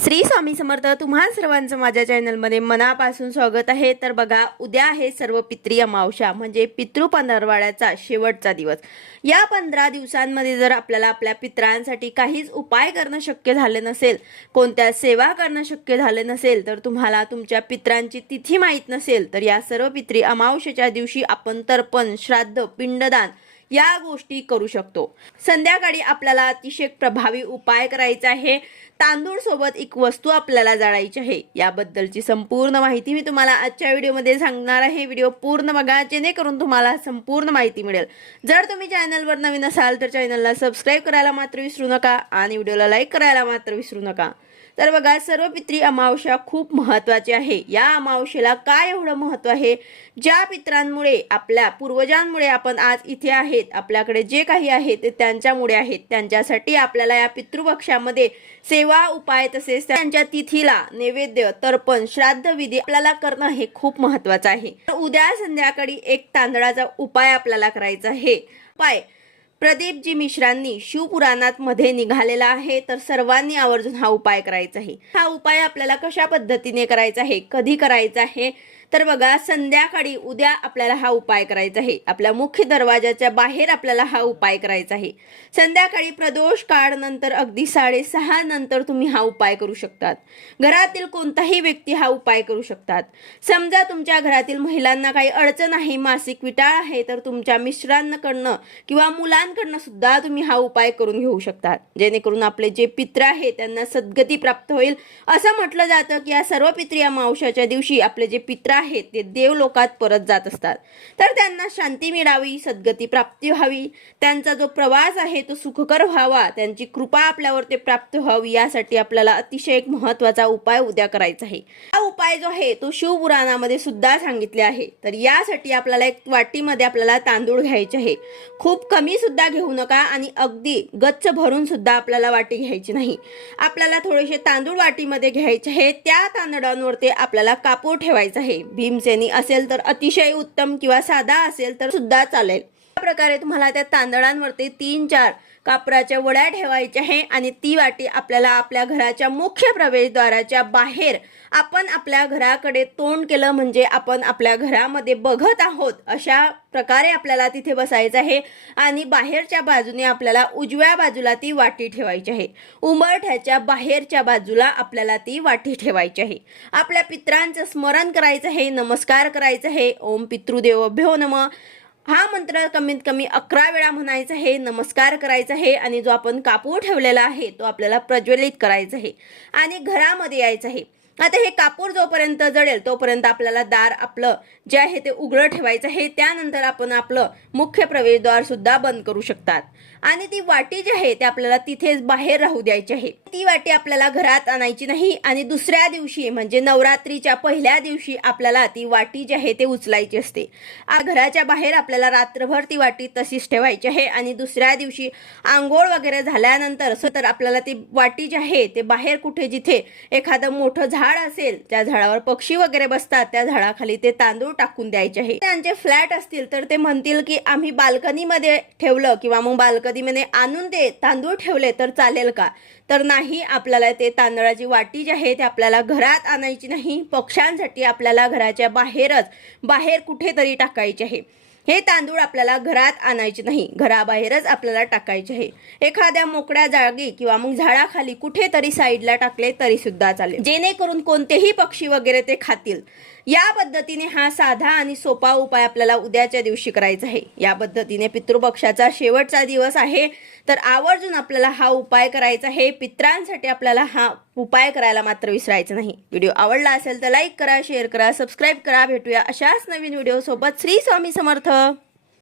श्री स्वामी समर्थ तुम्हा सर्वांचं माझ्या चॅनलमध्ये मनापासून स्वागत आहे. तर बघा उद्या आहे सर्व पित्री अमावशा म्हणजे पितृ पंधरवाड्याचा शेवटचा दिवस. या पंधरा दिवसांमध्ये जर आपल्याला आपल्या पित्रांसाठी काहीच उपाय करणं शक्य झाले नसेल कोणत्या सेवा करणं शक्य झाले नसेल तर तुम्हाला तुमच्या पित्रांची तिथी माहीत नसेल तर या सर्व पित्री अमावश्याच्या दिवशी आपण तर्पण श्राद्ध पिंडदान या गोष्टी करू शकतो. संध्याकाळी आपल्याला अतिशय प्रभावी उपाय करायचा आहे. तांदूळ सोबत एक वस्तू आपल्याला जाळायची आहे. याबद्दलची संपूर्ण माहिती मी तुम्हाला आजच्या व्हिडिओमध्ये सांगणार आहे. व्हिडिओ पूर्ण बघा जेणेकरून तुम्हाला संपूर्ण माहिती मिळेल. जर तुम्ही चॅनलवर नवीन असाल तर चॅनलला सबस्क्राईब करायला मात्र विसरू नका आणि व्हिडिओला लाईक करायला मात्र विसरू नका. तर बघा सर्व पित्री अमावस्या खूप महत्वाची आहे. या अमावस्येला काय एवढं महत्त्व आहे? ज्या पित्रांमुळे आपल्या पूर्वजांमुळे आपण आज इथे आहेत आपल्याकडे जे काही आहे ते त्यांच्यामुळे आहेत. त्यांच्यासाठी आपल्याला या पितृपक्षामध्ये सेवा उपाय तसेच त्यांच्या तिथीला नैवेद्य तर्पण श्राद्ध विधी आपल्याला करणं हे खूप महत्वाचं आहे. तर उद्या संध्याकाळी एक तांदळाचा उपाय आपल्याला करायचा आहे. उपाय प्रदीपजी मिश्रांनी शिवपुराणात मध्ये निघालेला आहे. तर सर्वांनी आवर्जून हा उपाय करायचा आहे. हा उपाय आपल्याला कशा पद्धतीने करायचा आहे? कधी करायचा आहे? तर बघा संध्याकाळी उद्या आपल्याला हा उपाय करायचा आहे. आपल्या मुख्य दरवाजाच्या बाहेर आपल्याला हा उपाय करायचा आहे. संध्याकाळी प्रदोष काळ नंतर अगदी साडेसहा नंतर तुम्ही हा उपाय करू शकतात. घरातील कोणताही व्यक्ती हा उपाय करू शकतात. समजा तुमच्या घरातील महिलांना काही अडचण आहे मासिक विटाळ आहे तर तुमच्या मिस्टरांकडनं किंवा मुलांकडनं सुद्धा तुम्ही हा उपाय करून घेऊ शकतात. जेणेकरून आपले जे पित्र आहे त्यांना सद्गती प्राप्त होईल. असं म्हटलं जातं की या सर्व पित्री मावशाच्या दिवशी आपले जे पित्र आहेत ते देवलोकात परत जात असतात. तर त्यांना शांती मिळावी सद्गती प्राप्ती व्हावी. त्यांचा जो प्रवास आहे तो सुखकर व्हावा. त्यांची कृपा आपल्यावर ते प्राप्त व्हावी यासाठी आपल्याला अतिशय एक महत्त्वाचा उपाय उद्या करायचा आहे. उपाय जो आहे तो शिवपुराणामध्ये सुद्धा सांगितले आहे. तर यासाठी आपल्याला एक वाटीमध्ये आपल्याला तांदूळ घ्यायचे आहे. खूप कमी सुद्धा घेऊ नका आणि अगदी गच्च भरून सुद्धा आपल्याला वाटी घ्यायची नाही. आपल्याला थोडेसे तांदूळ वाटीमध्ये घ्यायचे आहे. त्या तांदळांवरती आपल्याला कापूर ठेवायचा आहे. भीमसेनी असेल तर अतिशय उत्तम किंवा साधा असेल तर सुद्धा चालेल. प्रकारे तुम्हाला त्या तांदळांवरती तीन चार कापराच्या वड्या ठेवायच्या आहे आणि ती वाटी आपल्याला आपल्या घराच्या मुख्य प्रवेशद्वाराच्या बाहेर आपण आपल्या घराकडे तोंड केलं म्हणजे आपण आपल्या घरामध्ये बघत आहोत अशा प्रकारे आपल्याला तिथे बसायचं आहे आणि बाहेरच्या बाजूने आपल्याला उजव्या बाजूला ती वाटी ठेवायची आहे. उंबरठ्याच्या बाहेरच्या बाजूला आपल्याला ती वाटी ठेवायची आहे. आपल्या पित्रांचं स्मरण करायचं आहे. नमस्कार करायचं आहे. ओम पितृदेवभ्यो नम. हा मंत्र कमीत कमी अकरा वेळा म्हणायचा आहे नमस्कार करायचा आहे आणि जो आपण कापूर ठेवलेला आहे तो आपल्याला प्रज्वलित करायचा आहे आणि घरामध्ये यायचं आहे. आता हे कापूर जोपर्यंत जडेल तोपर्यंत आपल्याला दार आपलं जे आहे ते उघडं ठेवायचं हे त्यानंतर आपण आपलं मुख्य प्रवेशद्वार सुद्धा बंद करू शकतात. आणि ती वाटी जी आहे ती आपल्याला तिथेच बाहेर राहू द्यायची आहे. ती वाटी आपल्याला घरात आणायची नाही आणि दुसऱ्या दिवशी म्हणजे नवरात्रीच्या पहिल्या दिवशी आपल्याला ती वाटी जी आहे ते उचलायची असते. आ- घराच्या बाहेर आपल्याला रात्रभर ती वाटी तशीच ठेवायची आहे आणि दुसऱ्या दिवशी आंघोळ वगैरे झाल्यानंतर असं तर आपल्याला ती वाटी जी आहे ते बाहेर कुठे जिथे एखादं मोठं झाड असेल त्या झाडावर पक्षी वगैरे बसतात त्या झाडाखाली ते तांदूळ टाकून द्यायचे आहे. त्यांचे फ्लॅट असतील तर ते म्हणतील की आम्ही बाल्कनीमध्ये ठेवलं किंवा मग बाल्कनीमध्ये आणून ते तांदूळ ठेवले तर चालेल का? तर नाही आपल्याला ते तांदळाची वाटी जी आहे ते आपल्याला घरात आणायची नाही. पक्ष्यांसाठी आपल्याला घराच्या बाहेरच बाहेर कुठेतरी टाकायचे आहे. हे तांदूळ आपल्याला घरात आणायचे नाही. घराबाहेरच आपल्याला टाकायचे आहे. एखाद्या मोकळ्या जागी किंवा मग झाडाखाली कुठेतरी साईडला टाकले तरी सुद्धा चालेल. जेणेकरून कोणतेही पक्षी वगैरे ते खातील. या पद्धतीने हा साधा आणि सोपा उपाय आपल्याला उद्याच्या दिवशी करायचा आहे. या पद्धतीने पितृपक्षाचा शेवटचा दिवस आहे. तर आवर्जून आपल्याला हा उपाय करायचा आहे. पित्रांसाठी आपल्याला हा उपाय करायला मात्र विसरायचं नाही. व्हिडिओ आवडला असेल तर लाईक करा शेअर करा सबस्क्राईब करा. भेटूया अशाच नवीन व्हिडिओ सोबत श्री स्वामी समर्थ. अर्थ